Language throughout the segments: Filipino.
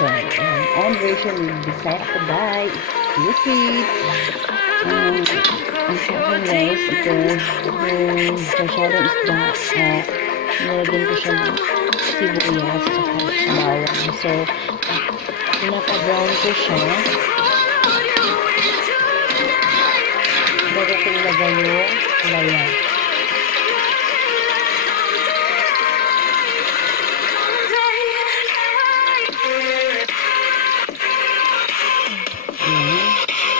version. On version will be set to buy exclusive. Ang sa akin guys, ito yung masyadong isda. Nilagyan ko siya ng sibuyas at bawang. So, pinapa-brown ko siya. Bago ko ilagay yung laya.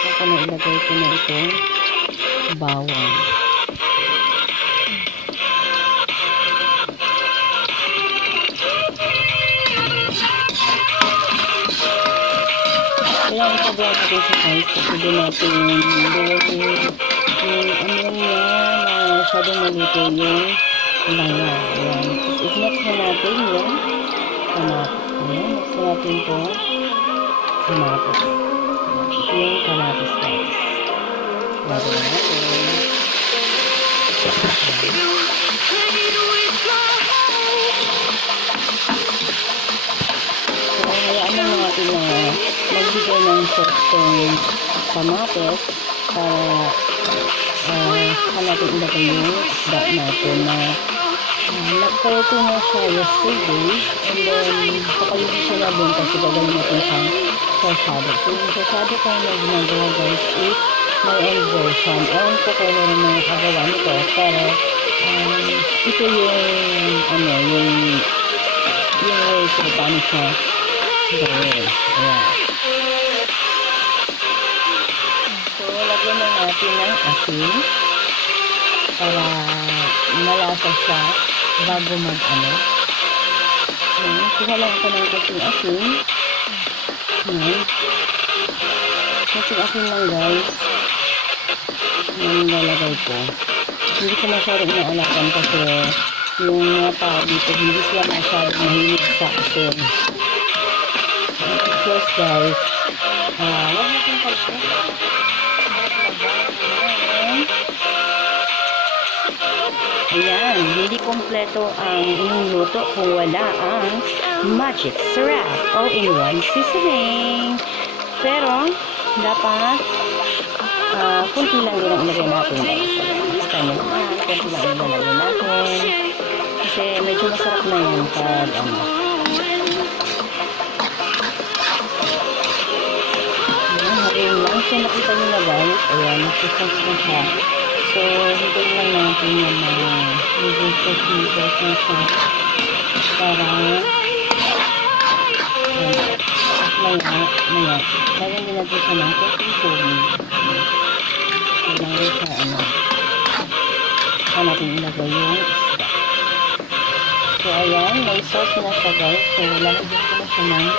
Ako na ilagay ko na itong bawang. Kaya ang sabihan natin sa guys, kasi doon natin yung ano niya na masyadong maluto yung laya. Ayan. Tapos next na natin yung kamatis. Ayan. Next na natin ito kamatis. Ito yung kamatis guys. Bago na natin. So, hayaan na natin na magbigay ng sosong kamatis para saka natin ilagay yung isda natin na nagkaroto na siya yesterday, and then kapag siya na din kasi gagawin natin siyang sasado. So yung sasado ko na ginagawa guys is my own version. Ewan ko kung meron na nakagawa nito, pero ito yung way kung paano siya gawin. Ayan. So lagyan na natin ng asin para malasa siya bago mag-ano. Kuha lang ito ng kasing asin. Kasing asin lang guys. Yan lalagay ko. Hindi ko masyadong inaalakan kasi yung mga tao dito hindi sila masyadong mahilig sa asin. Because guys, wag natin palito. Ayan, hindi kompleto ang inyong luto kung wala ang magic syrup all-in-one seasoning. Pero, dapat kunti lang din ang ilagay natin guys. Basta nyo naman, kunti lang ilagay natin. Kasi medyo masarap na yan pag harin lang. So, nakita nyo na guys. Ayan, nagsusans na siya. So, hintay lang natin yung mga nagsusans na siya. Para lagyan din natin siya ng tubig. Kailangan siya saan natin ilagay yung isda. So, ayan, may sauce na siya guys. So, lalagyan ko na siya ng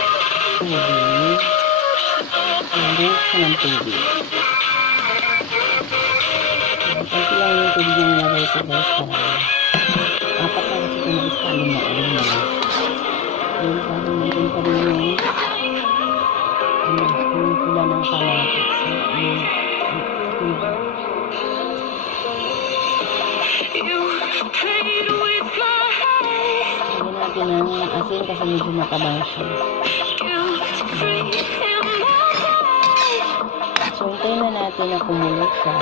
tubig. Lalagyan siya ng tubig. Kasi lang yung tubig yung nilagay ko guys para apat na kasi ito na istalin na alin na lang. Yung parang meron pa rin yung pula ng kamatis. Lagyan natin ng asin kasi medyo matabang siya. So, hintayin na natin na kumulo siya.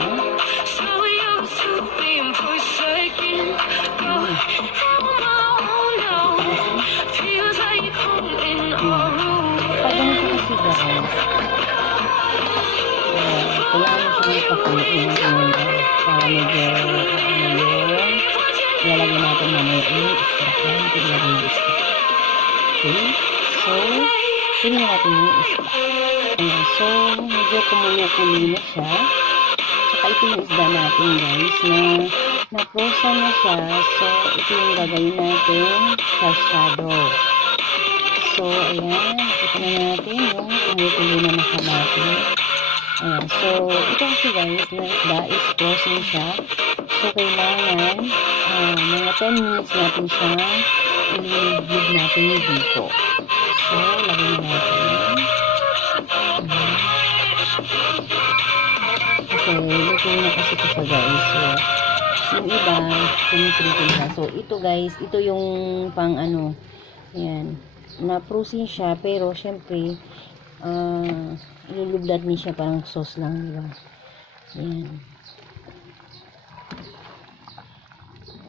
Pag ganito kasi guys, kailangan mo siya magpakuloyin para medyo ilalagay natin na may isda. Ilalagay yung isda. Okay? So, tingnan natin yung isda. Ayan. So, medyo kumulo-kulo na siya. Tsaka ito yung isda natin guys na frozen na siya. So, ito yung gagawin natin sa shadow. So, ayan. Nakita na natin yung kumulo-kulo na siya natin. Ayan. So, ito kasi guys na isda is frozen siya. So, kailangan mga 10 minutes natin siyang ililibig natin dito. So, lagyan na natin. Kasi, luto na kasi ito siya guys. So, yung iba, tinitritin siya. So, ito guys, ito yung pang ano, ayan. na frozen siya, pero syempre ilulublad niya siya, parang sauce lang, di ba? Yan.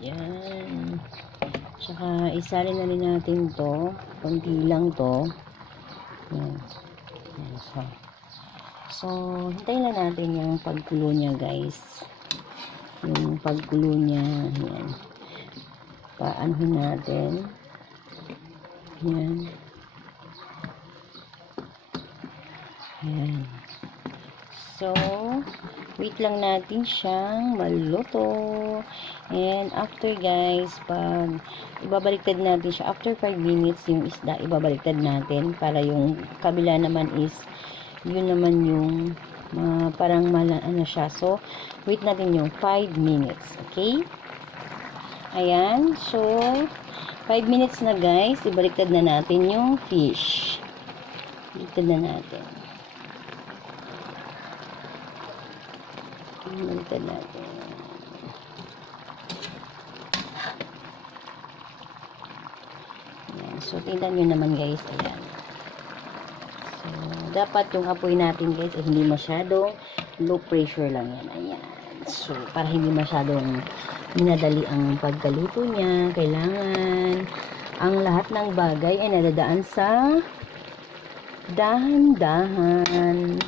Yan. Tsaka isalin na rin natin to, konti lang to. Yan. Yan. So hintayin na natin yung pagkulo niya, guys. Yung pagkulo niya. Yan. Paanohin natin. Yan. Yan. So, wait lang natin siyang maluto. And after, guys, pag ibabaliktad natin siya, after 5 minutes, yung isda, ibabaliktad natin para yung kabila naman is, yun naman yung parang ano siya. So, wait natin yung 5 minutes. Okay? Ayan. So, 5 minutes na, guys. Ibaliktad na natin yung fish. Ibaliktad na natin. Ibaliktad natin. Ayan. So, tingnan nyo naman, guys. Ayan. So, dapat yung apoy natin, guys, ay hindi masyadong low pressure lang yan. Ayan. So, para hindi masyadong minadali ang pagkaluto niya, kailangan ang lahat ng bagay ay nadadaan sa dahan-dahan.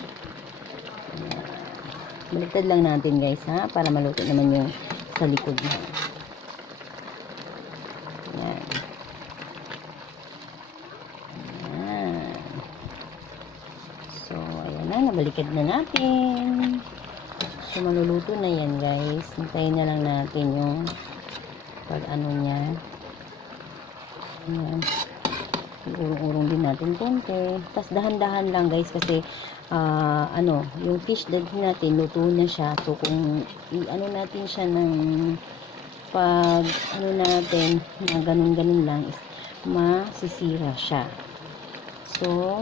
Baliktad lang natin, guys, ha, para maluto naman yung sa likod niya. Ayan. Ayan. So, ayan na, nabaliktad na natin. So, maluluto na yan, guys. Hintayin na lang natin yung pag-ano niya. Ayan. Urong-urong din natin konti. Tapos, dahan-dahan lang, guys, kasi, yung fish natin, luto na siya. So, kung i-ano natin siya ng natin, na ganun-ganun lang, is masisira siya. So,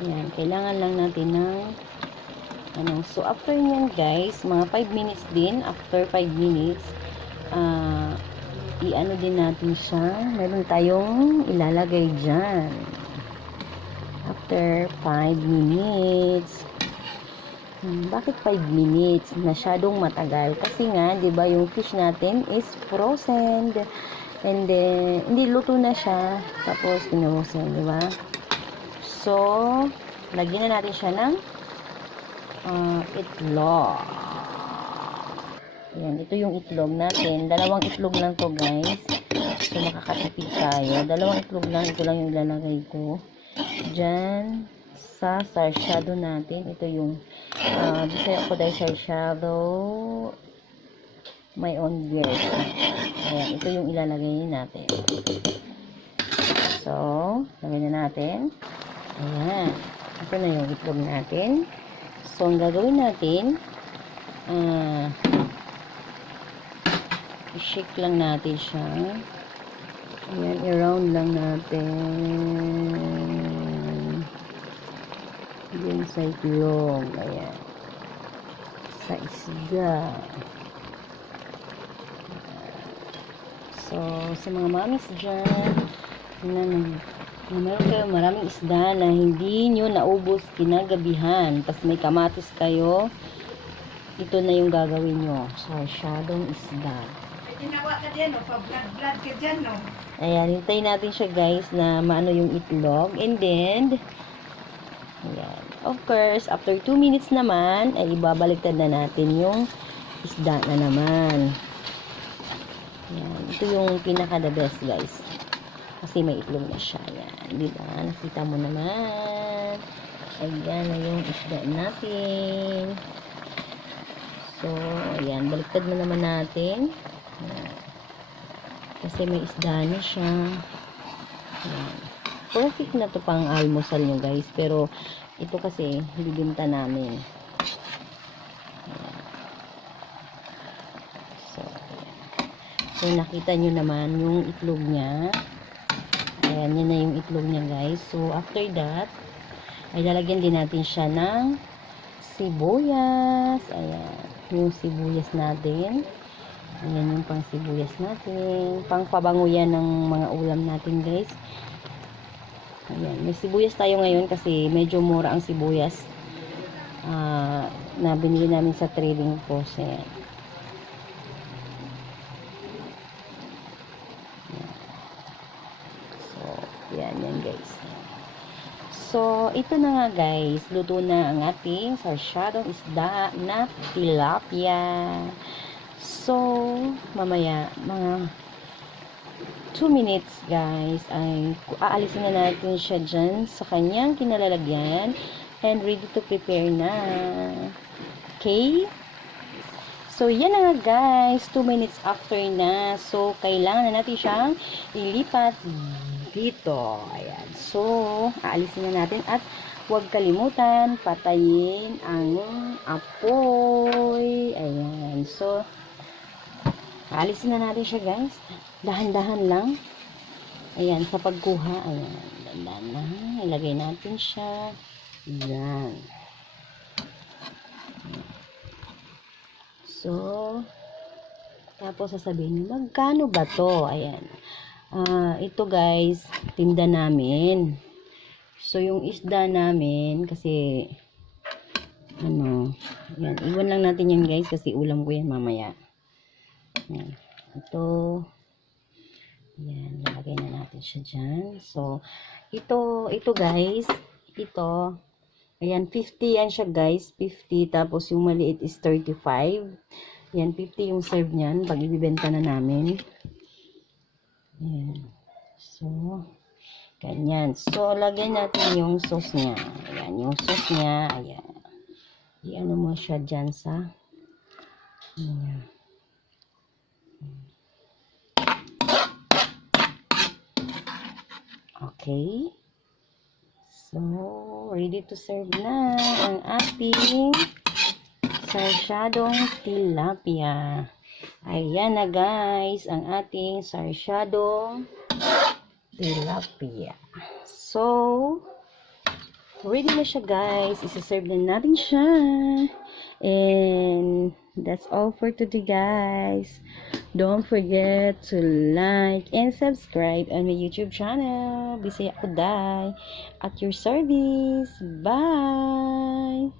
ayan. Kailangan lang natin ng so after nyan, guys, mga 5 minutes din, after 5 minutes, i-ano din natin siya, meron tayong ilalagay dyan. After 5 minutes, bakit 5 minutes? Masyadong matagal, kasi nga, di ba, yung fish natin is frozen, and then, hindi, luto na siya, tapos, pinusin, di ba? So, lagyan na natin siya ng itlog. Ayan, ito yung itlog natin. Dalawang itlog lang to, guys. So, makakatipid tayo. Dalawang itlog lang. Ito lang yung ilalagay ko. Diyan, sa sarsyado natin. Ito yung, Bisaya ko dahil sarsyado. My own beer. Ayan, ito yung ilalagay natin. So, lagyan na natin. Ayan. Ito na yung itlog natin. So, ang gagawin natin, i-shake lang natin siya. Ayan, i-round lang natin. Din sa itlog. Ayan. Sa isda. So, sa mga mamis dyan, na meron kayo maraming isda na hindi nyo naubos kinagabihan, tapos may kamatis kayo, ito na yung gagawin nyo. Sarsyadong isda. Ginawa ka dyan, no? Pa-blood ka dyan, no? Ayan, hintayin natin siya, guys, na maano yung itlog. And then, ayan. Of course, after 2 minutes naman, ay ibabaliktad na natin yung isda na naman. Ayan, ito yung pinaka-the best, guys. Kasi may itlog na siya. Ayan, diba? Nakita mo naman. Ayan na yung isda natin. So, ayan. Baliktad na naman natin. Ayan. Kasi may isda na siya. Ayan. Perfect na to pang almusal nyo, guys. Pero, ito kasi, bibinta namin. Ayan. So, ayan. So, nakita nyo naman yung itlog niya. Ayan, yan na yung itlog niya, guys. So, after that, ay lalagyan din natin siya ng sibuyas. Ayan, yung sibuyas natin. Ayan yung pang sibuyas natin. Pang pabango yan ng mga ulam natin, guys. Ayan, may sibuyas tayo ngayon kasi medyo mura ang sibuyas. Na binili namin sa trading post. Ayan. So, yan guys. So, ito na nga guys, luto na ang ating sarsyadong isda na tilapia. So, mamaya, mga 2 minutes guys, ay aalisin na natin siya dyan sa kanyang kinalalagyan and ready to prepare na. Okay? So, yan na nga guys, 2 minutes after na. So, kailangan na natin siyang ilipat dito. Ayan. So, aalisin na natin at huwag kalimutan patayin ang apoy. Ayan. So, aalisin na natin siya guys. Dahan-dahan lang. Ayan, sa pagkuha. Ayan. Dahan-dahan lang. Ilagay natin siya. Ayan. So, tapos sasabihin niyo, magkano ba to? Ayan. Ito guys, tinda namin. So, yung isda namin, kasi, yan, iwan lang natin yan guys, kasi ulam ko yan mamaya. Yan. Ito, yan, nilagay na natin siya dyan. So, ito guys, ayan, 50 yan siya guys, 50, tapos yung maliit is 35. Yan, 50 yung serve niyan, pag ibibenta na namin. Ayan. So, ganyan. So, lagyan natin yung sauce niya. Ayan, yung sauce niya. Ayan. I-ano mo siya dyan sa ayan. Okay. So, ready to serve na ang ating sarsyadong tilapia. Ayan na guys, ang ating sarsyadong tilapia. So, ready na siya guys. Isa-serve na natin siya. And that's all for today guys. Don't forget to like and subscribe on my YouTube channel. Bisaya Kuday at your service. Bye!